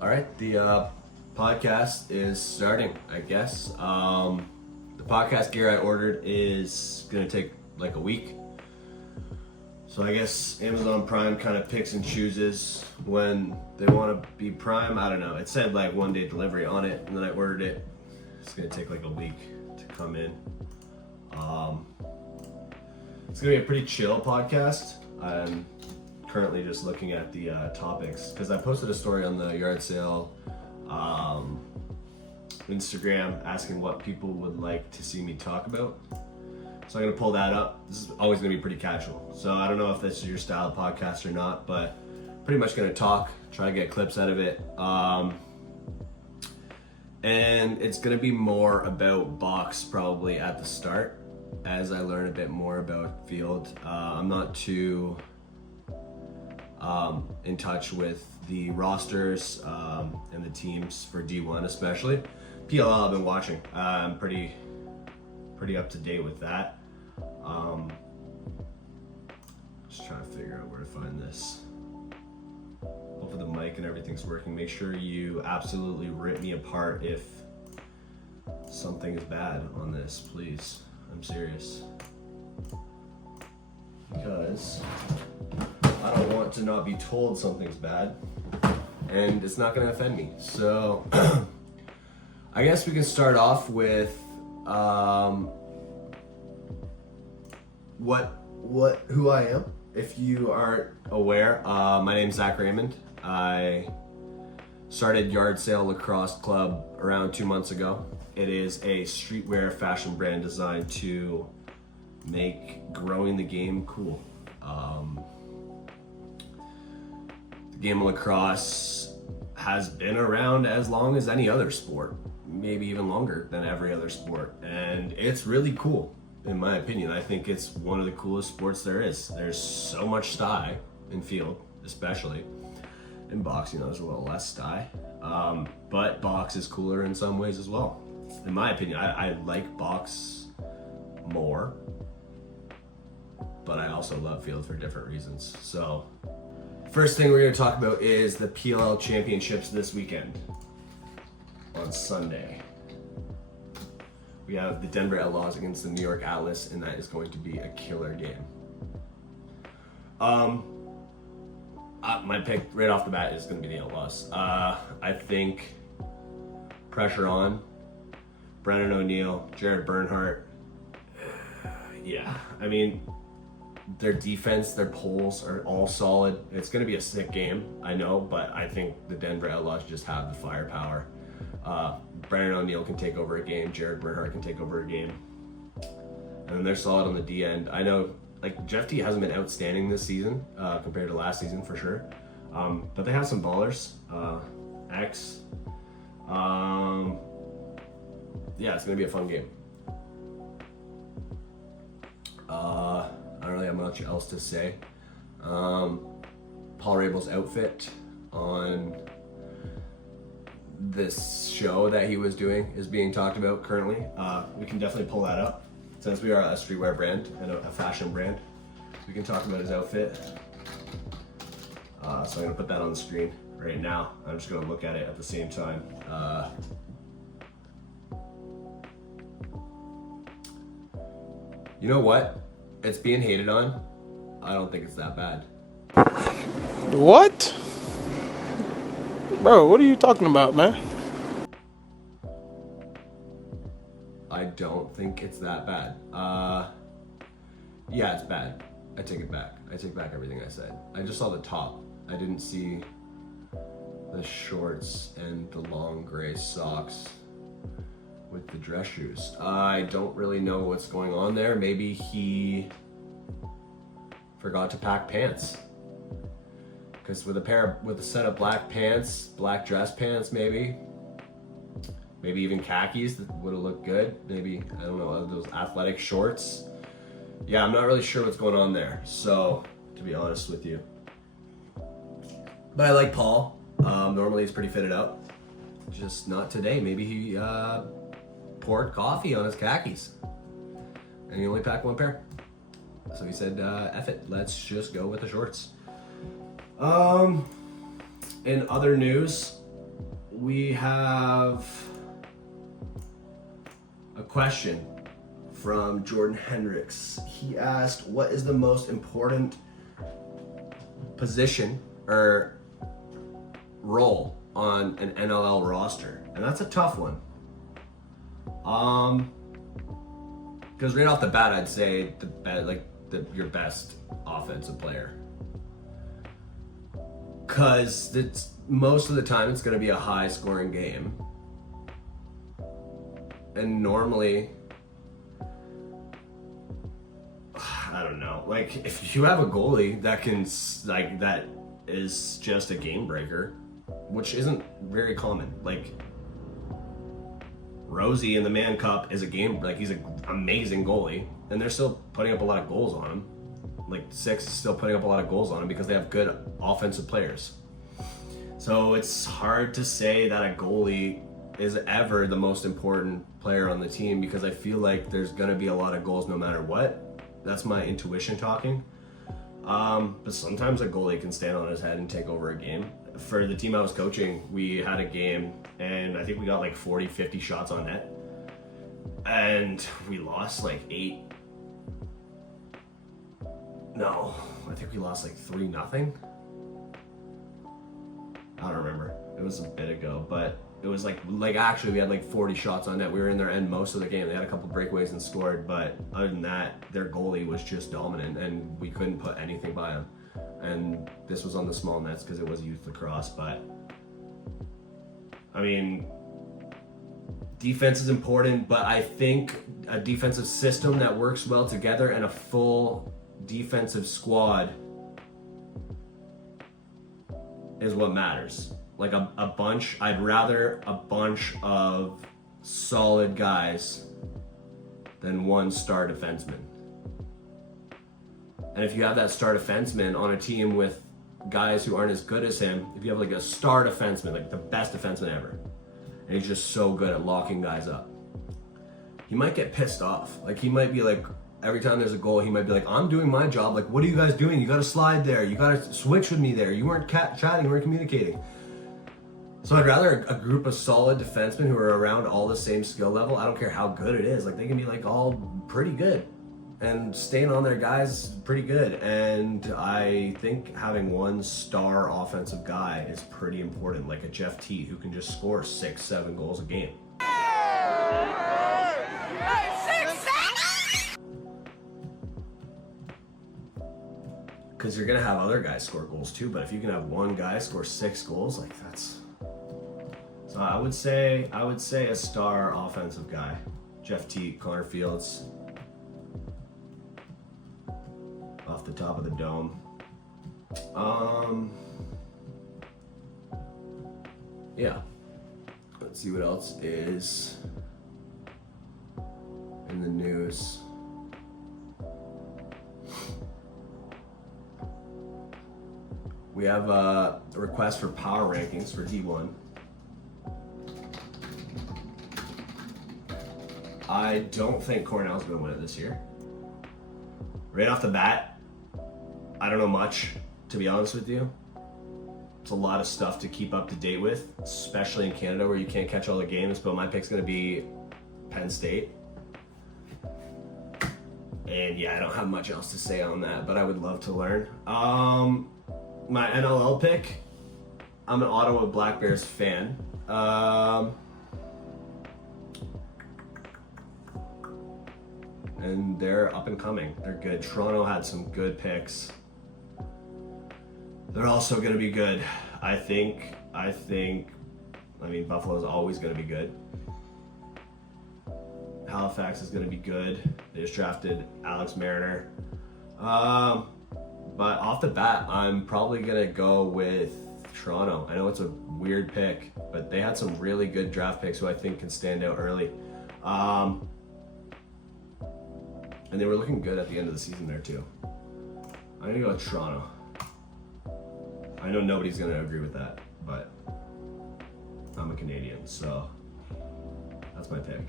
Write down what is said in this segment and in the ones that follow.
All right, the podcast is starting, I guess. The podcast gear I ordered is going to take like a week. So I guess Amazon Prime kind of picks and chooses when they want to be Prime. I don't know. It said like 1 day delivery on it, and then I ordered it. It's going to take like a week to come in. It's going to be a pretty chill podcast. I'm currently just looking at the topics because I posted a story on the Yardsale Instagram asking what people would like to see me talk about. So I'm going to pull that up. This is always going to be pretty casual. So I don't know if this is your style of podcast or not, but pretty much going to talk, try to get clips out of it. And it's going to be more about box probably at the start as I learn a bit more about field. I'm not too in touch with the rosters and the teams for D1 especially. PLL I've been watching. I'm pretty up to date with that. Just trying to figure out where to find this. Hopefully the mic and everything's working. Make sure you absolutely rip me apart if something is bad on this, please. I'm serious. Because I don't want to not be told something's bad, and it's not going to offend me. So I guess we can start off with who I am. If you aren't aware, my name's Zach Raymond. I started Yardsale Lacrosse Club around 2 months ago. It is a streetwear fashion brand designed to make growing the game cool. The game of lacrosse has been around as long as any other sport, maybe even longer than every other sport, and it's really cool. In my opinion, I think it's one of the coolest sports there is. There's so much style in field, especially. In boxing, there's a little less style. But box is cooler in some ways as well. In my opinion, I like box more, but I also love field for different reasons. So, first thing we're going to talk about is the PLL Championships this weekend on Sunday. We have the Denver Outlaws against the New York Atlas, and that is going to be a killer game. My pick right off the bat is going to be the Outlaws. I think pressure on Brennan O'Neill, Jared Bernhardt. Yeah, I mean, their defense, their pulls are all solid. It's going to be a sick game, I know, but I think the Denver Outlaws just have the firepower. Brennan O'Neill can take over a game, Jared Bernhardt can take over a game, and then they're solid on the D end. I know, like, Jeff T hasn't been outstanding this season compared to last season for sure, but they have some ballers. X. Yeah, it's gonna be a fun game. I don't really have much else to say. Paul Rabel's outfit on this show that he was doing is being talked about currently. We can definitely pull that up. Since we are a streetwear brand and a fashion brand, we can talk about his outfit. So I'm gonna put that on the screen right now. I'm just gonna look at it at the same time. You know what? It's being hated on. I don't think it's that bad. What? Bro, what are you talking about, man? I don't think it's that bad. Yeah, it's bad. I take it back. I take back everything I said. I just saw the top. I didn't see the shorts and the long gray socks with the dress shoes. I don't really know what's going on there. Maybe he forgot to pack pants. Because with a set of black pants, black dress pants maybe even khakis that would have looked good. Maybe, I don't know, those athletic shorts. Yeah, I'm not really sure what's going on there. So, to be honest with you. But I like Paul. Normally he's pretty fitted up. Just not today. Maybe he poured coffee on his khakis. And he only packed one pair. So he said, F it, let's just go with the shorts. In other news, we have a question from Jordan Hendricks. He asked, what is the most important position or role on an NLL roster? And that's a tough one. Because right off the bat, I'd say your best offensive player. Because it's most of the time it's going to be a high scoring game, and normally, I don't know, like if you have a goalie that can that is just a game breaker, which isn't very common. Like Rosie in the Mann Cup is he's an amazing goalie, and they're still putting up a lot of goals on him. Like Six is still putting up a lot of goals on him because they have good offensive players. So it's hard to say that a goalie is ever the most important player on the team, because I feel like there's gonna be a lot of goals no matter what. That's my intuition talking. But sometimes a goalie can stand on his head and take over a game. For the team I was coaching, we had a game and I think we got like 40, 50 shots on net. And we lost like 8. No, I think we lost like 3-0. I don't remember. It was a bit ago, but it was like actually we had like 40 shots on net. We were in their end most of the game. They had a couple breakaways and scored, but other than that, their goalie was just dominant and we couldn't put anything by him. And this was on the small nets because it was youth lacrosse, but I mean, defense is important, but I think a defensive system that works well together and a full defensive squad is what matters. Like I'd rather a bunch of solid guys than one star defenseman. And if you have that star defenseman on a team with guys who aren't as good as him, if you have like a star defenseman, like the best defenseman ever, and he's just so good at locking guys up, he might get pissed off. Like he might be like, every time there's a goal, he might be like, I'm doing my job. Like, what are you guys doing? You got to slide there. You got to switch with me there. You weren't chatting, you weren't communicating. So I'd rather a group of solid defensemen who are around all the same skill level. I don't care how good it is. Like they can be like all pretty good and staying on their guys pretty good. And I think having one star offensive guy is pretty important, like a Jeff T who can just score 6-7 goals a game. Because you're gonna have other guys score goals too, but if you can have one guy score 6 goals, like that's. So I would say a star offensive guy, Jeff T, Connor Fields, off the top of the dome. Yeah. Let's see what else is in the news. We have a request for power rankings for D1. I don't think Cornell's going to win it this year. Right off the bat, I don't know much, to be honest with you. It's a lot of stuff to keep up to date with, especially in Canada where you can't catch all the games, but my pick's going to be Penn State. And yeah, I don't have much else to say on that, but I would love to learn. My NLL pick, I'm an Ottawa Black Bears fan. And they're up and coming. They're good. Toronto had some good picks. They're also going to be good. I mean, Buffalo's always going to be good. Halifax is going to be good. They just drafted Alex Mariner. But off the bat, I'm probably going to go with Toronto. I know it's a weird pick, but they had some really good draft picks who I think can stand out early. And they were looking good at the end of the season there too. I'm going to go with Toronto. I know nobody's going to agree with that, but I'm a Canadian, so that's my pick.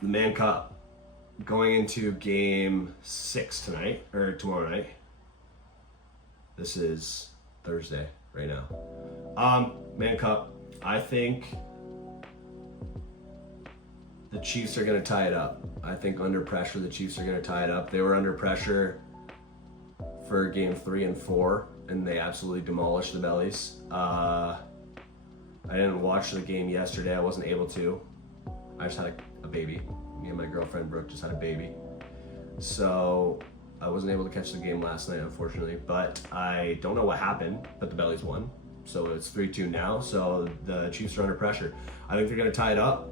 The Mann Cup. going into game 6 tonight, or tomorrow night. This is Thursday right now. Mann Cup, I think the Chiefs are going to tie it up. I think under pressure, the Chiefs are going to tie it up. They were under pressure for game 3 and 4, and they absolutely demolished the Bellies. I didn't watch the game yesterday. I wasn't able to. I just had a baby. Me and my girlfriend Brooke just had a baby. So I wasn't able to catch the game last night, unfortunately. But I don't know what happened, but the Bellies won. So it's 3-2 now. So the Chiefs are under pressure. I think they're going to tie it up.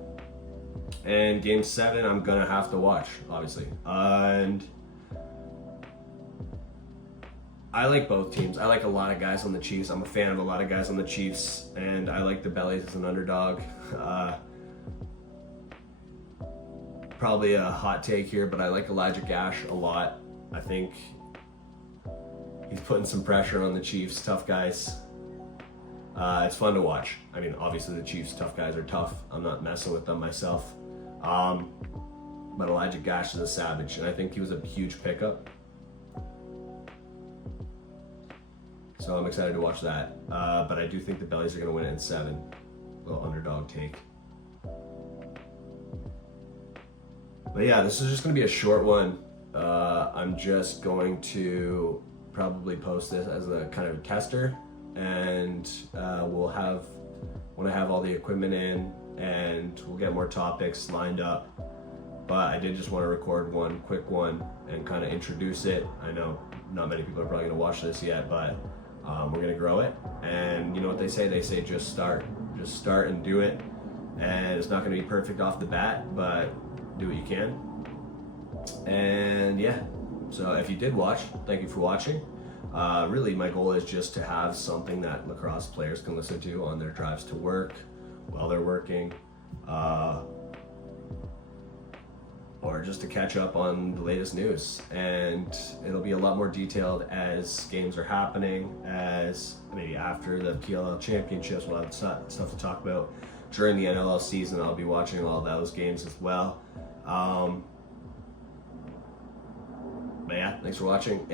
And game 7, I'm going to have to watch, obviously. And I like both teams. I like a lot of guys on the Chiefs. I'm a fan of a lot of guys on the Chiefs. And I like the Bellies as an underdog. Probably a hot take here, but I like Elijah Gash a lot. I think he's putting some pressure on the Chiefs. Tough guys. It's fun to watch. I mean, obviously the Chiefs' tough guys are tough. I'm not messing with them myself. But Elijah Gash is a savage, and I think he was a huge pickup. So I'm excited to watch that. But I do think the Bellies are going to win it in 7. Little underdog take. But yeah, this is just going to be a short one. I'm just going to probably post this as a kind of tester, and we'll have, when I have all the equipment in, and we'll get more topics lined up. But I did just want to record one quick one and kind of introduce it. I know not many people are probably going to watch this yet, but we're going to grow it. And you know what they say? They say just start and do it. And it's not going to be perfect off the bat, but do what you can. And yeah, so if you did watch, thank you for watching. Really, my goal is just to have something that lacrosse players can listen to on their drives to work, while they're working, or just to catch up on the latest news. And it'll be a lot more detailed as games are happening, as maybe after the PLL championships, we'll have stuff to talk about. During the NLL season, I'll be watching all those games as well. But yeah, thanks for watching.